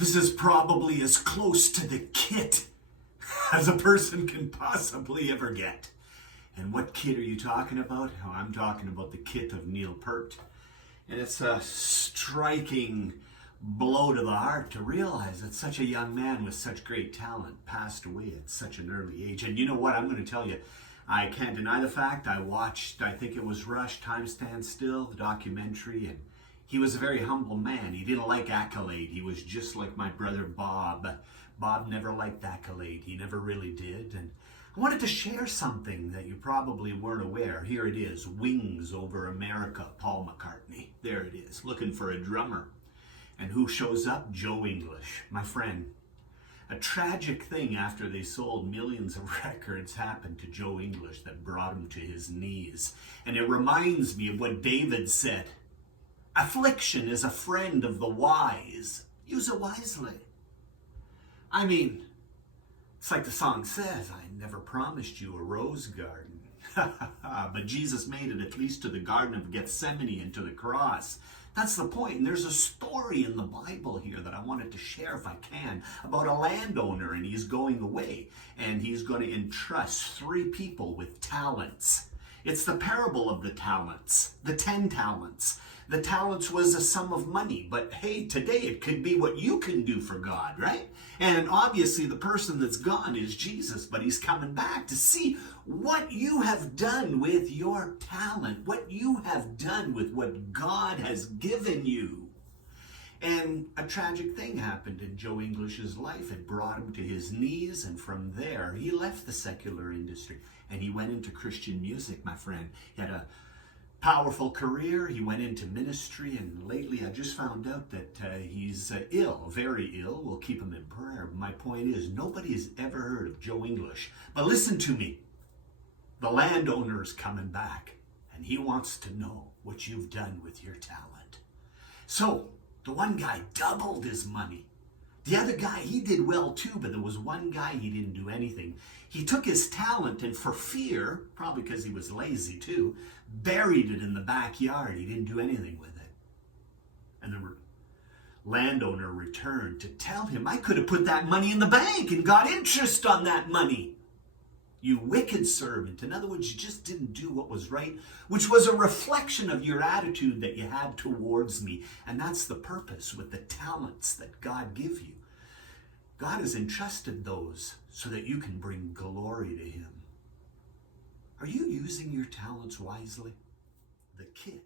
This is probably as close to the kit as a person can possibly ever get. And what kit are you talking about? Oh, I'm talking about the kit of Neil Peart. And it's a striking blow to the heart to realize that such a young man with such great talent passed away at such an early age. And you know what? I'm going to tell you, I can't deny the fact. I watched, I think it was Rush, Time Stands Still, the documentary, and he was a very humble man. He didn't like accolade. He was just like my brother Bob. Bob never liked accolade. He never really did. And I wanted to share something that you probably weren't aware. Here it is, Wings Over America, Paul McCartney. There it is, looking for a drummer. And who shows up? Joe English, my friend. A tragic thing after they sold millions of records happened to Joe English that brought him to his knees. And it reminds me of what David said. Affliction is a friend of the wise. Use it wisely. I mean, it's like the song says, I never promised you a rose garden. But Jesus made it at least to the Garden of Gethsemane and to the cross. That's the point. And there's a story in the Bible here that I wanted to share, if I can, about a landowner, and he's going away, and he's going to entrust 3 people with talents. It's the parable of the talents, the 10 talents. The talents was a sum of money, but hey, today it could be what you can do for God, right? And obviously the person that's gone is Jesus, but he's coming back to see what you have done with your talent, what you have done with what God has given you. And a tragic thing happened in Joe English's life. It brought him to his knees, and from there he left the secular industry and he went into Christian music, my friend. He had a powerful career. He went into ministry, and lately I just found out that he's ill, very ill. We'll keep him in prayer. My point is, nobody has ever heard of Joe English. But listen to me. The landowner is coming back, and he wants to know what you've done with your talent. So the one guy doubled his money. The other guy, he did well too, but there was one guy, he didn't do anything. He took his talent and for fear, probably because he was lazy too, buried it in the backyard. He didn't do anything with it. And the landowner returned to tell him, I could have put that money in the bank and got interest on that money. You wicked servant. In other words, you just didn't do what was right, which was a reflection of your attitude that you had towards me. And that's the purpose with the talents that God give you. God has entrusted those so that you can bring glory to him. Are you using your talents wisely? The kid